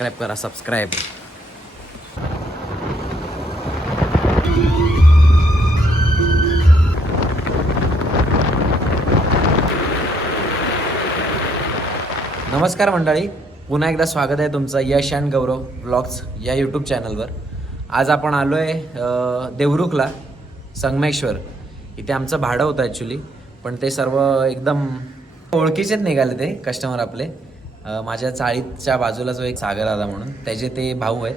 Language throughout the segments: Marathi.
सबस्क्राईब करा सबस्क्राईब. नमस्कार मंडळी, पुन्हा एकदा स्वागत आहे तुमचं यश अँड गौरव व्लॉग्स या यूट्यूब चॅनलवर. आज आपण आलो आहे देवरुखला संगमेश्वर. इथे आमचं भाडं होतं ॲक्च्युली, पण ते सर्व एकदम ओळखीचेच निघाले ते कस्टमर आपले. माझ्या चाळीच्या बाजूला जो एक सागर दादा म्हणून त्याचे ते भाऊ आहेत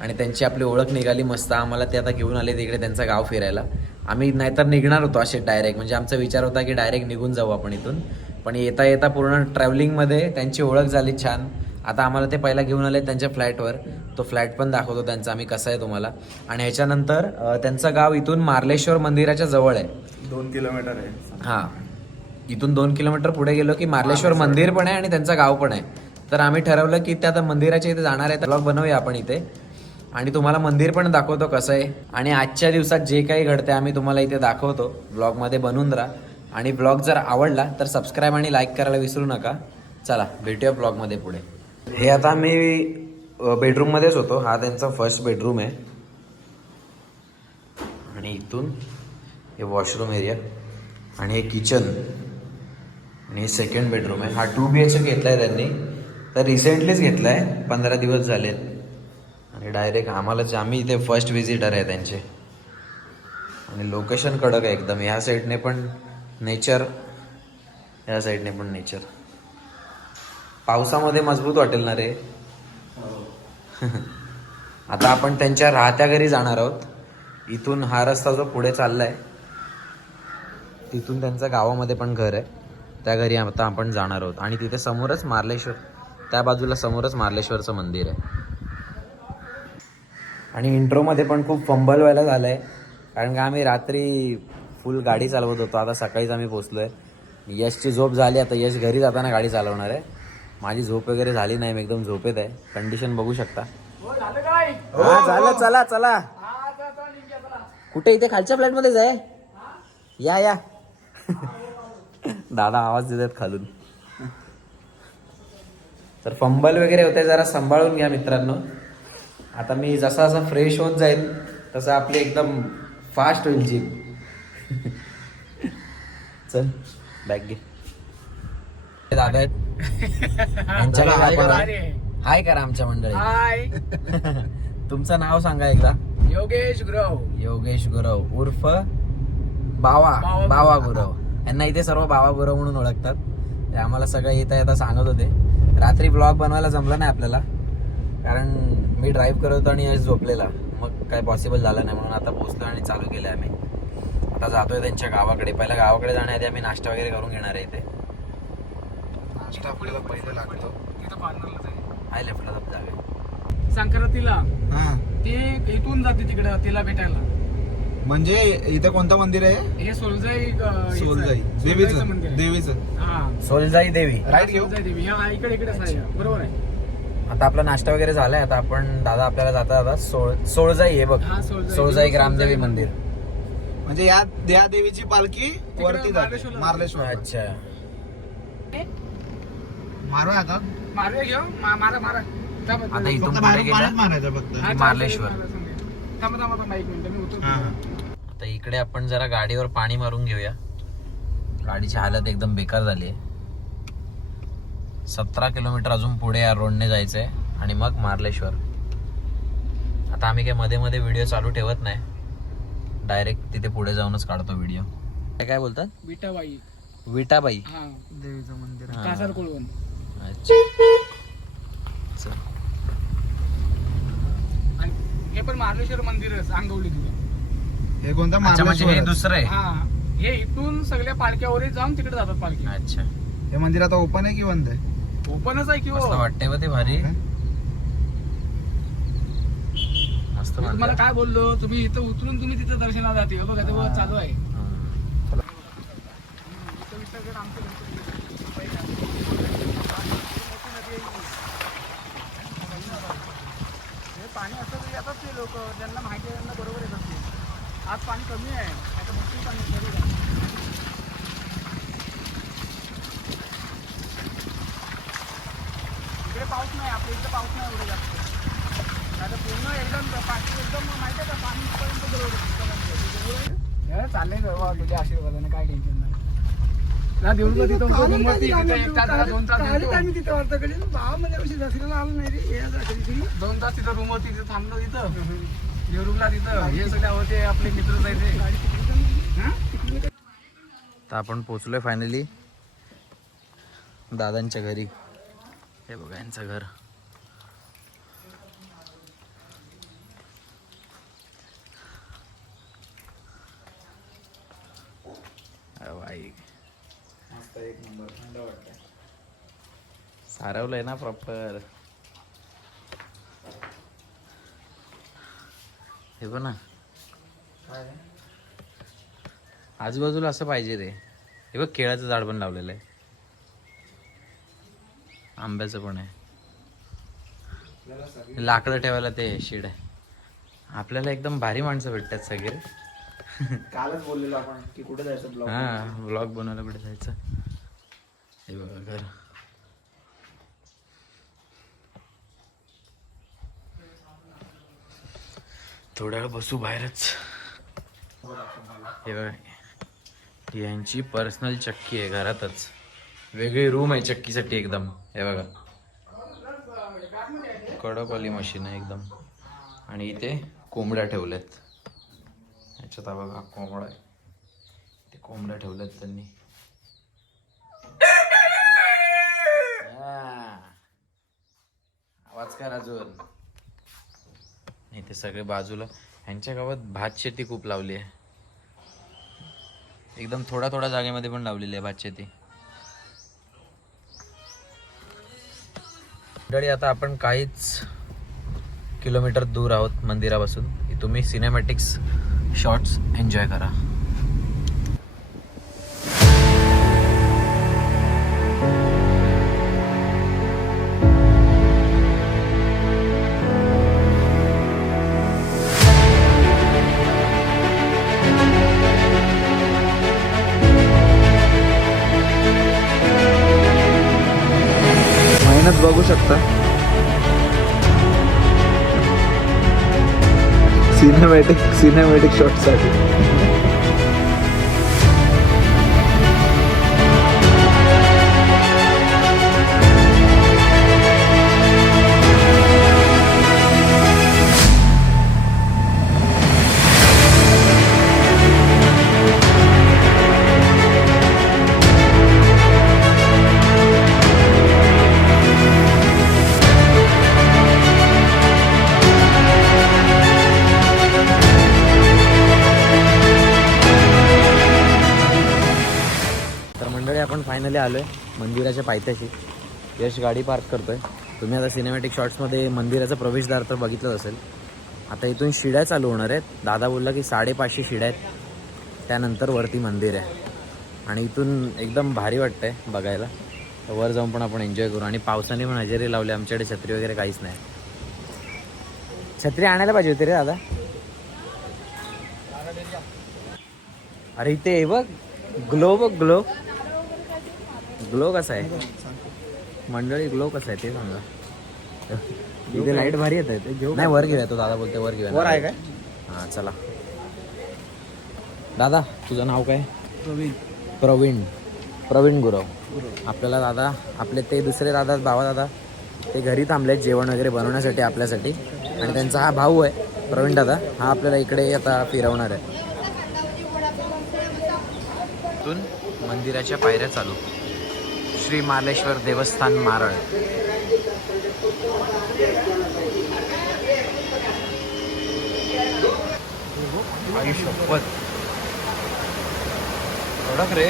आणि त्यांची आपली ओळख निघाली मस्त. आम्हाला ते आता घेऊन आले तिकडे त्यांचं गाव फिरायला. आम्ही नाहीतर निघणार होतो असे डायरेक्ट, म्हणजे आमचा विचार होता की डायरेक्ट निघून जाऊ आपण इथून, पण येता येता पूर्ण ट्रॅव्हलिंगमध्ये त्यांची ओळख झाली छान. आता आम्हाला ते पहिला घेऊन आले त्यांच्या फ्लॅटवर. तो फ्लॅट पण दाखवतो त्यांचा आम्ही कसा आहे तुम्हाला. आणि ह्याच्यानंतर त्यांचं गाव इथून मार्लेश्वर मंदिराच्या जवळ आहे. 2 किलोमीटर आहे. हां, इथून 2 किलोमीटर पुढे गेलो की मार्लेश्वर मंदिर पण आहे आणि त्यांचं गाव पण आहे. तर आम्ही ठरवलं की त्या आता मंदिराच्या इथे जाणार आहे, तर ब्लॉग बनवूया आपण इथे आणि तुम्हाला मंदिर पण दाखवतो कसं आहे. आणि आजच्या दिवसात जे काही घडते आम्ही तुम्हाला इथे दाखवतो. ब्लॉगमध्ये बनून राहा आणि ब्लॉग जर आवडला तर सबस्क्राईब आणि लाईक करायला विसरू नका. चला भेटूया ब्लॉगमध्ये पुढे. हे आता मी बेडरूममध्येच होतो. हा त्यांचा फर्स्ट बेडरूम आहे आणि इथून हे वॉशरूम एरिया आणि हे किचन आणि हे सेकंड बेडरूम आहे. हा 2 BHK घेतला आहे त्यांनी, तर रिसेंटलीच घेतला आहे, 15 दिवस झालेत. आणि डायरेक्ट आम्ही इथे फर्स्ट विजिटर आहे त्यांचे. आणि लोकेशन कडक आहे एकदम. ह्या साईडने पण नेचर, ह्या साईडने पण नेचर. पावसामध्ये मजबूत वाटेल ना रे. आता आपण त्यांच्या राहत्या घरी जाणार आहोत. इथून हा रस्ता जो पुढे चाललाय तिथून त्यांचं गावामध्ये पण घर आहे, त्या घरी आता आपण जाणार आहोत. आणि तिथे समोरच मार्लेश्वर, त्या बाजूला समोरच मार्लेश्वरचं मंदिर आहे. आणि इंट्रोमध्ये पण खूप फंबल व्हायला झालं आहे, कारण का आम्ही रात्री फुल गाडी चालवत होतो. आता सकाळीच आम्ही पोचलो आहे. यशची झोप झाली, आता यश घरी जाताना गाडी चालवणार आहे. माझी झोप वगैरे झाली नाही, मी एकदम झोपेत आहे. कंडिशन बघू शकता. हा झालं, चला चला. कुठे? इथे खालच्या फ्लॅटमध्येच आहे. या या. दादा आवाज देतात खालून. तर फंबल वगैरे होते, जरा सांभाळून घ्या मित्रांनो. आता मी जसा जसा फ्रेश होत जाईल तसं आपली एकदम फास्ट होईल जीप. चल बॅग घे. दादा आहेत हाय करा आमच्या मंडळी. हाय. तुमचं नाव सांगा एकदा. योगेश गुरव. योगेश गुरव उर्फ बावा गुरव. यांना इथे सर्व बावा गुरव म्हणून ओळखतात. ते आम्हाला सगळं येता सांगत होते. रात्री ब्लॉग बनवायला जमलं नाही आपल्याला, कारण मी ड्राईव्ह करत होतो आणि यश झोपलेला, मग काय पॉसिबल झालं नाही. म्हणून आता पोहोचलो आणि चालू केलं आम्ही. आता जातोय त्यांच्या गावाकडे. पहिला गावाकडे जाण्याआधी आम्ही नाश्ता वगैरे करून घेणार आहे. इथे नाश्ता आपल्याला पहिलं लागतो. तिथं कॉर्नरलाच आहे. हाय लेफ्टला जागा. संक्रांतीला हा, ते इथून जाते तिकडे तिला भेटायला. म्हणजे इथे कोणतं मंदिर आहे? हे सोलजाई सोलजाई सोलजाईचं मंदिर आहे. देवीचं. हा, सोलजाई देवी. राईट घेऊ. सोलजाई देवी. हा इकडेच आहे. बरोबर आहे. आता आपला नाश्ता वगैरे झालाय. आता आपण दादा आपल्याला जाता सोळजाई आहे बघ. हा, सोळजाई ग्रामदेवी मंदिर. म्हणजे या देवीची पालखी वरती जाते मार्लेश्वर. अच्छा, मारूया आता. मारूया घेऊ. मारा आता इथून फक्त पुढे बाहेरून गेलं पाण्यात मारायचं फक्त. की मार्लेश्वर. थांबा 1 मिनिट मी उतरतो. हा. आता इकडे आपण जरा गाडीवर पाणी मारून घेऊया. गाडीची हालत एकदम बेकार झाली आहे. 17 किलोमीटर अजून पुढे या रोडने जायचंय आणि मग मार्लेश्वर. आता आम्ही काय मध्ये मध्ये व्हिडिओ चालू ठेवत नाही, डायरेक्ट तिथे पुढे जाऊनच काढतो व्हिडिओ. काय बोलतात? विटाबाई. विटाबाई हा, देवीचं मंदिर. हा. कासार कोळवण. अच्छा. चल. आणि हे पण मार्लेश्वर मंदिरच अंगवली तुला. हे कोणतं अच्छा, म्हणजे हे मार्लेश्वर? दुसरं आहे. हा, हे इथून सगळ्या पालख्यावरही जाऊन तिकडे जातात पालखी. अच्छा, हे मंदिर आता ओपन आहे की बंद आहे? ओपनच आहे की हो. मस्त वाटतंय बघ ते, भारी मस्त मी तुम्हाला म्हणतात. काय बोललो, तुम्ही इथं उतरून तुम्ही तिथं दर्शनाला जाते. बघा त्याचं चालू आहे. हा. इथं विसर्जन आमचं गणपती पहिलं. मोठी नदी आहे ही. हे पाणी असं तरी येतात ते लोक, ज्यांना माहिती आहे त्यांना बरोबर येतात ते. आज पाणी कमी आहे, आता भरपूर पाणी आहे. बरोबर आहे. इकडे पाऊस नाही, आपल्या इकडे पाऊस नाही एवढे जास्त. एकदम माहिती आहे का पाणी इथपर्यंत जवळ चाललंय बाबा तुझ्या आशीर्वादाने काय टेन्शन नाही ना देऊळ तिथं होतो मुंबईत तिथे 1 तास 2 तास आम्ही तिथे वार्ताकडे भावामध्ये अवशी दसऱ्याला आलो नाही रे 2 तास तिथं रूम होती तिथं थांबलो तिथं देवरुखला तिथं हे सगळे होते आपले मित्र जायचे. तर आपण पोचलोय फायनली दादांच्या घरी. हे बघा यांचं घर. मस्त एक नंबर थंड वाटतं. सारवलंय ना प्रॉपर. हे बघ ना काय आजूबाजूला असं पाहिजे रे. हे बघ केळाचं झाड पण लावलेलं आहे. आंब्याचं पण आहे. लाकडं ठेवायला ते शेड आहे. आपल्याला एकदम भारी माणसं भेटतात सगळे. कालच बोललेलो आपण की कुठे जायचं ब्लॉग. हा व्लॉग बनवायला कुठे जायचं. हे बघा घर. थोड्या वेळ बसू बाहेरच. हे बघा यांची पर्सनल चक्की आहे घरातच. वेगळी रूम आहे चक्कीसाठी एकदम. हे बघा कडकवाली मशीन आहे एकदम. आणि इथे कोंबड्या ठेवल्यात. याच्यात हा बघा कोंबडा आहे. ते कोंबड्या ठेवल्यात त्यांनी. आवाज करा जोर. इथे सगळे बाजूला. ह्यांच्या गावात भात शेती खूप लावली आहे. एकदम थोड्या थोड्या जागेमध्ये पण लावलेली आहे भात शेती. मंडळी आता आपण काहीच किलोमीटर दूर आहोत मंदिरापासून. तुम्ही सिनेमॅटिक्स शॉट्स एन्जॉय करा. मेहनत बघू शकता. सिनेमॅटिक शॉट साठी. आपण फायनली आलोय मंदिराच्या पायथ्याशी. यश गाडी पार्क करतोय. तुम्ही आता सिनेमॅटिक शॉट्समध्ये मंदिराचा प्रवेशद्वार तर बघितलंच असेल. आता इथून शिड्या चालू होणार आहेत. दादा बोलला की 550 शिड्या आहेत. त्यानंतर वरती मंदिर आहे. आणि इथून एकदम भारी वाटतंय बघायला. वर जाऊन पण आपण एन्जॉय करू. आणि पावसाने पण हजेरी लावली. आमच्याकडे छत्री वगैरे काहीच नाही. छत्री आणायला पाहिजे होती रे दादा. अरे इथे बघ ग्लो. बघ ग्लो. ग्लो कसा आहे मंडळी. ग्लो कसा आहे ते सांगा. इथे लाईट भारी येत आहे. नाही वर घेऊया. तो दादा बोलते वर घेऊया. वर आहे काय. हां चला. दादा तुझं नाव काय. प्रवीण गुरव. आपल्याला दादा आपले ते दुसरे दादा भावा दादा ते घरी थांबलेत जेवण वगैरे बनवण्यासाठी आपल्यासाठी. आणि त्यांचा हा भाऊ आहे प्रवीण दादा. हा आपल्याला इकडे आता फिरवणार आहे. इथून मंदिराच्या पायऱ्या चालू. श्री मार्लेश्वर देवस्थान मारळ. आई शपथ कडक रे.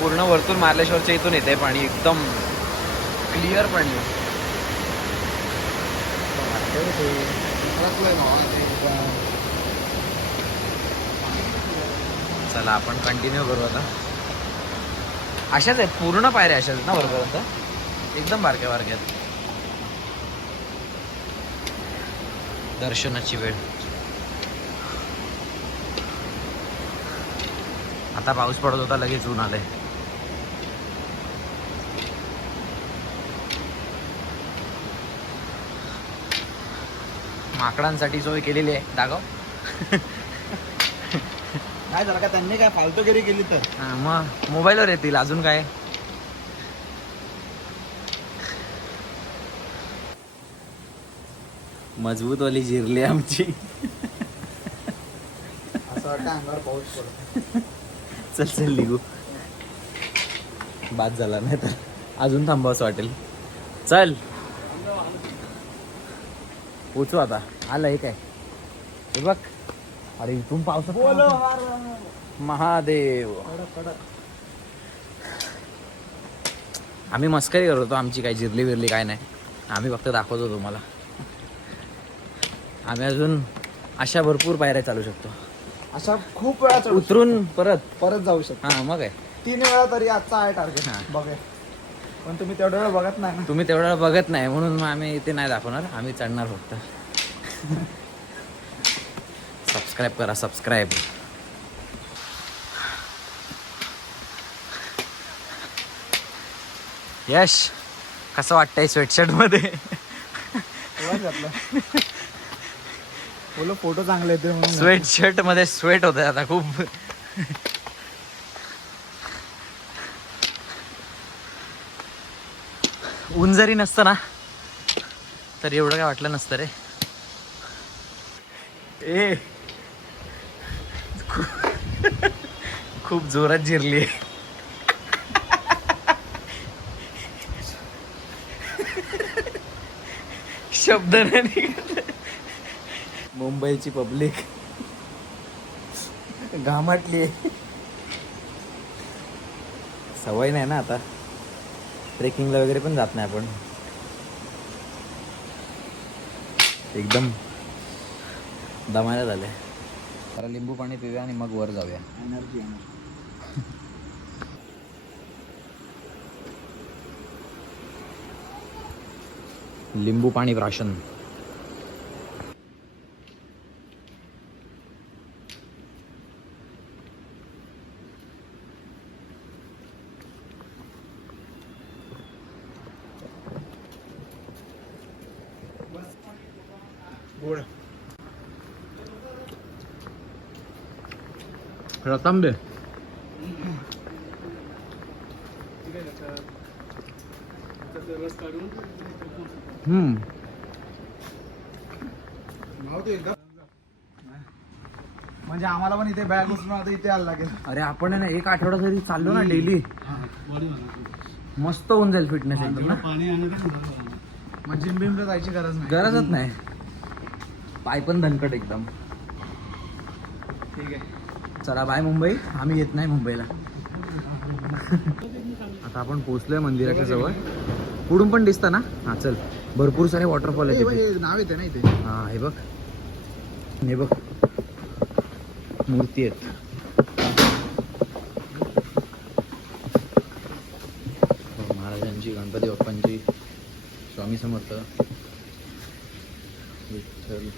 पूर्ण वरतून मार्लेश्वरच्या इथून येते पाणी. एकदम क्लिअर पाणी. चला आपण कंटिन्यू करू आता. अशाच आहेत पूर्ण पायऱ्या. अशाच आहेत ना वरपर्यंत. एकदम बारक्या बारक्या. दर्शनाची वेळ. आता पाऊस पडत होता लगेच ऊन आलंय. माकडांसाठी सोय केलेली आहे. दाखव. काय झालं का त्यांनी काय फालतूगिरी केली तर हा, मग मोबाईलवर येतील अजून काय. मजबूत वाली जिरली आमची. असं वाटतं अंगावर पाऊस पडतो. चल चल निघू. बाद झाला नाही तर अजून थांबावंसं वाटेल. चल पोचू आता. आलं हे काय हे बघ. अरे इथून पावसात महादेव. आम्ही मस्करी करत होतो. आमची काही जिरली विरली काय नाही. आम्ही फक्त दाखवतो तुम्हाला. आम्ही अजून अशा भरपूर पायऱ्या चालू शकतो. अशा खूप वेळा चढू उतरून परत. परत जाऊ शकतो. हा मग काय 3 वेळा तरी आजचा आहे टार्गेट. हा. बघा पण तुम्ही तेवढ्या वेळा बघत नाही ना. तुम्ही तेवढं बघत नाही म्हणून मग आम्ही इथे नाही दाखवणार. आम्ही चढणार फक्त. सबस्क्राईब करा सबस्क्राईब. यश कसं वाटतंय स्वेटशर्ट मध्ये. बोलो फोटो चांगले येते म्हणून. स्वेटशर्ट मध्ये स्वेट होत आता खूप. ऊन जरी नसतं ना तर एवढं काय वाटलं नसतं रे. ए खूप जोरात जिरली. शब्द नाही निघत. मुंबईची पब्लिक घामाटली. सवय नाही ना आता. ट्रेकिंगला वगैरे पण जात नाही आपण. एकदम दमायला झालंय. जरा लिंबू पाणी पिऊया आणि मग वर जाऊया. एनर्जी लिंबू पाणी प्राशन. गोड. रतांबे. म्हणजे आम्हाला पण इथे बॅग उचलून आता इथे यायला लागेल. अरे आपण आहे ना 1 आठवडा जरी चाललो ना डेली मस्त होऊन जाईल फिटनेस एकदम ना. मग जिम बिमला जायची गरज नाही. गरजच नाही. पाय पण धनकट एकदम. ठीक आहे चला बाय मुंबई. आम्ही येत नाही मुंबईला. आता आपण पोहोचलोय मंदिराच्या जवळ. पुढून पण दिसतं ना. हा चल. भरपूर सारे वॉटरफॉल आहेत तिथे. हे नाव येते ना इथे. हा हे बघ. हे बघ मूर्ती आहेत. महाराजांची, गणपती बाप्पांची, स्वामी समर्थ, विठ्ठल.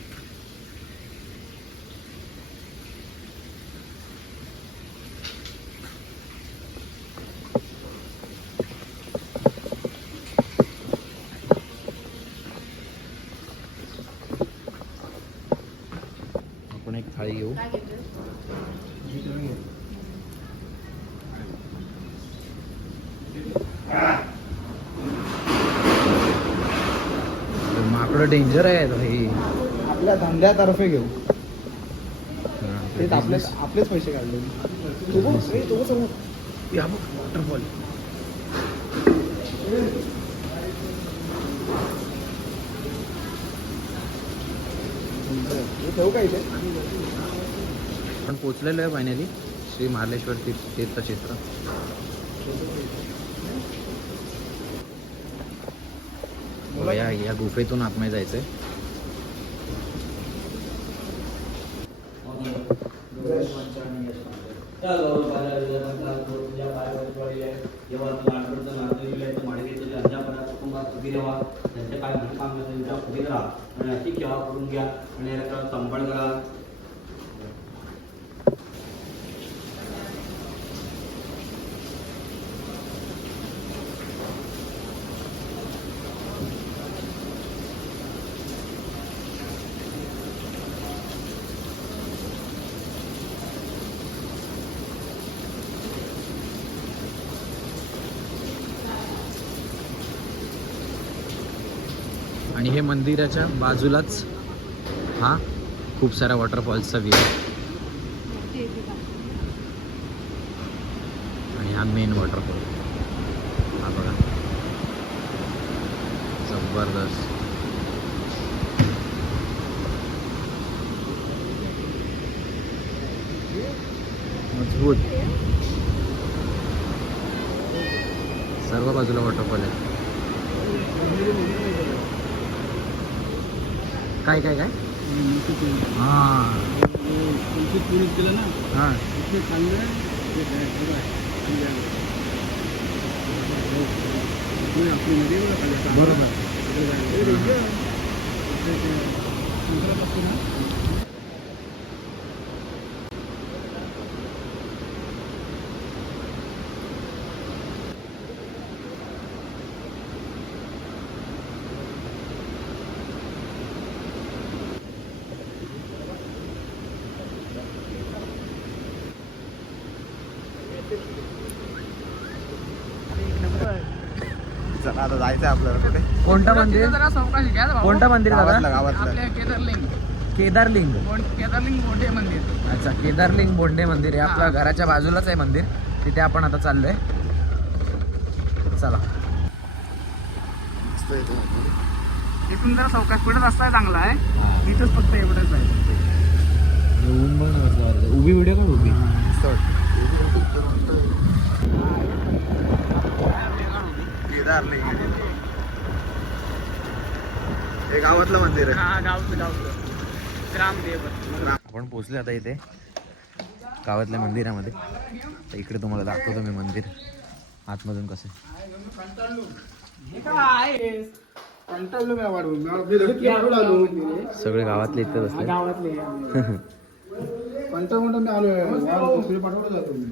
आपण एक थाळी घेऊ. माकडं डेंजर आहे भाई. आपल्या धंद्यातर्फे घेऊ. तेच आपलेच पैसे काढले. या बघ वॉटरफॉल. ठेवू का इथे. आपण पोचलेलो आहे फायनली श्री महालेश्वर तीर्थक्षेत्र. या गुफेतून आतमध्ये जायचंय. त्यांचे काय काम त्यांच्या पुढे राहा आणि अशी सेवा करून घ्या आणि याला संभाळ करा. आणि हे मंदिराच्या बाजूलाच हा खूप साऱ्या वॉटरफॉल्सचा व्ह्यू आहे. आणि हा मेन वॉटरफॉल हा बघा, जबरदस्त. मजबूत, सर्व बाजूला वॉटरफॉल आहे. काय काय काय हां केलं ना हां इथे चांगलं आपली मध्ये बरोबर. चला आता जायचं आपल्याला कुठे. कोणतं मंदिर, जरा सावकाश घ्या भाऊ. कोणतं मंदिर गावातलं दादा? गावातलं आपल्या केदारलिंग केदारलिंग. केदारलिंग मोठे मंदिर. अच्छा, केदारलिंग बोंडे मंदिर आहे आपल्या घराच्या बाजूलाच आहे मंदिर. तिथे आपण आता चाललोय. चला. इथून जरा सावकाश पुढे रस्ता चांगला आहे. इथंच फक्त एवढंच आहे. ऊन पण उभी व्हिडिओ काढ उभी. हे गावातलं मंदिर आहे. हा गावचं रामदेव. आपण पोहोचले आता इथे गावातल्या मंदिरामध्ये. तर इकडे तुम्हाला दाखवतो मी मंदिर आतमधून कसं. कंटाळलो मी वाढवून. सगळे गावातले इथे बसले. गावातले पंचावन्न मिनिटं मी आलोय. पाठवलं जातो मी.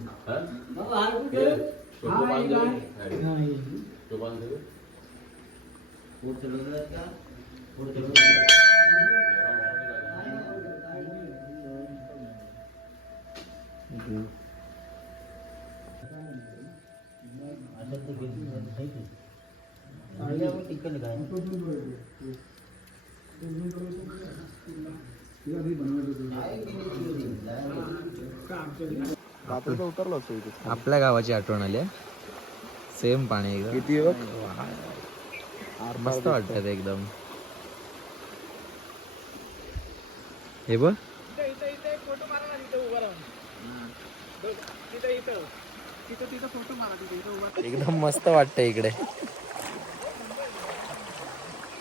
उतरलो असतो इथे. आपल्या गावाची आठवण आली. सेम पाणी एकदम. किती मस्त वाटत एकदम. हे बघ इथे फोटो मारा ना. तिथे उभा राहून. तिथं फोटो मारा. तिथे उभा. एकदम मस्त वाटतं इकडे.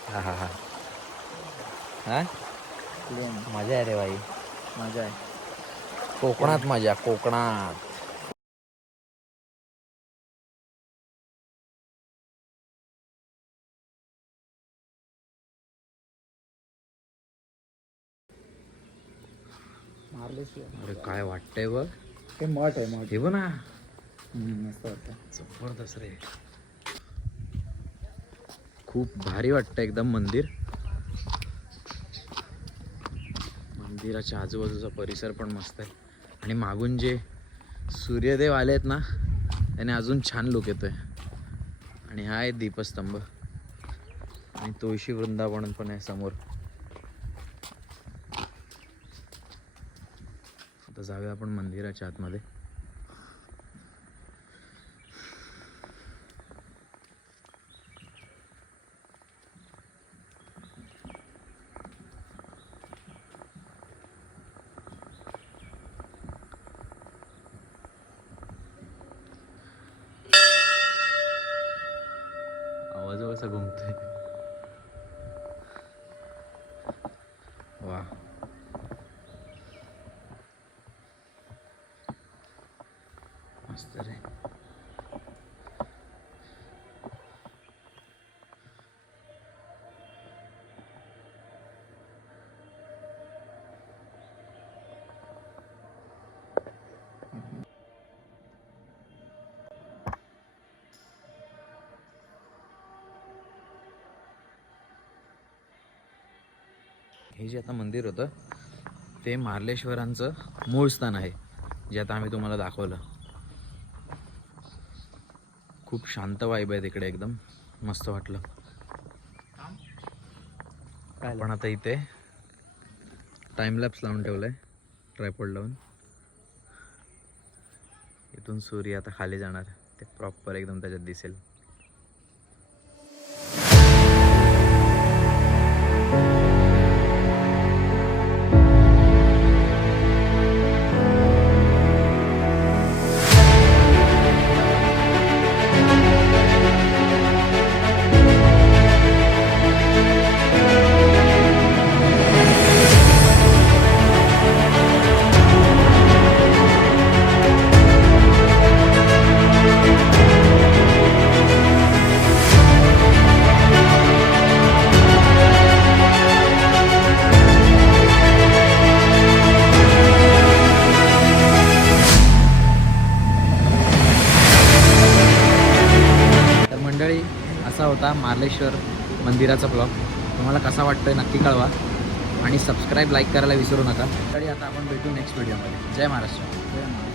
हा हा हा हा मजा आहे रे भाई, मजा आहे. कोकणात मजा, कोकणात. अरे काय वाटतंय बघ. हे मठ आहे मठ. हे बघ ना, मस्त वाटतं. जबरदस्त रे. खूप भारी वाटतं एकदम मंदिर. मंदिराच्या आजूबाजूचा परिसर पण मस्त आहे. आणि मागून जे सूर्यदेव आले आहेत ना, त्याने अजून छान लुक येतोय. आणि हा आहे दीपस्तंभ. आणि तुळशी वृंदावन पण आहे समोर. आता जाऊया आपण मंदिराच्या आतमध्ये. आवाज कसा घुमतोय. वा, मस्त रे. हे जे आता मंदिर होतं ते मार्लेश्वरांचं मूळ स्थान आहे, जे आता आम्ही तुम्हाला दाखवलं. खूप शांत वाईब आहे तिकडे, एकदम मस्त वाटलं. आपण आता इथे टाइमलॅप्स लावून ठेवलाय ट्रायपॉड लावून. इथून सूर्य आता खाली जाणार, ते प्रॉपर एकदम त्याच्यात दिसेल. तर मंडळी, असा होता मार्लेश्वर मंदिराचा ब्लॉग. तुम्हाला कसा वाटतोय नक्की कळवा आणि सबस्क्राईब लाईक करायला विसरू नका. तरी आता आपण भेटू नेक्स्ट व्हिडिओमध्ये. जय महाराष्ट्र.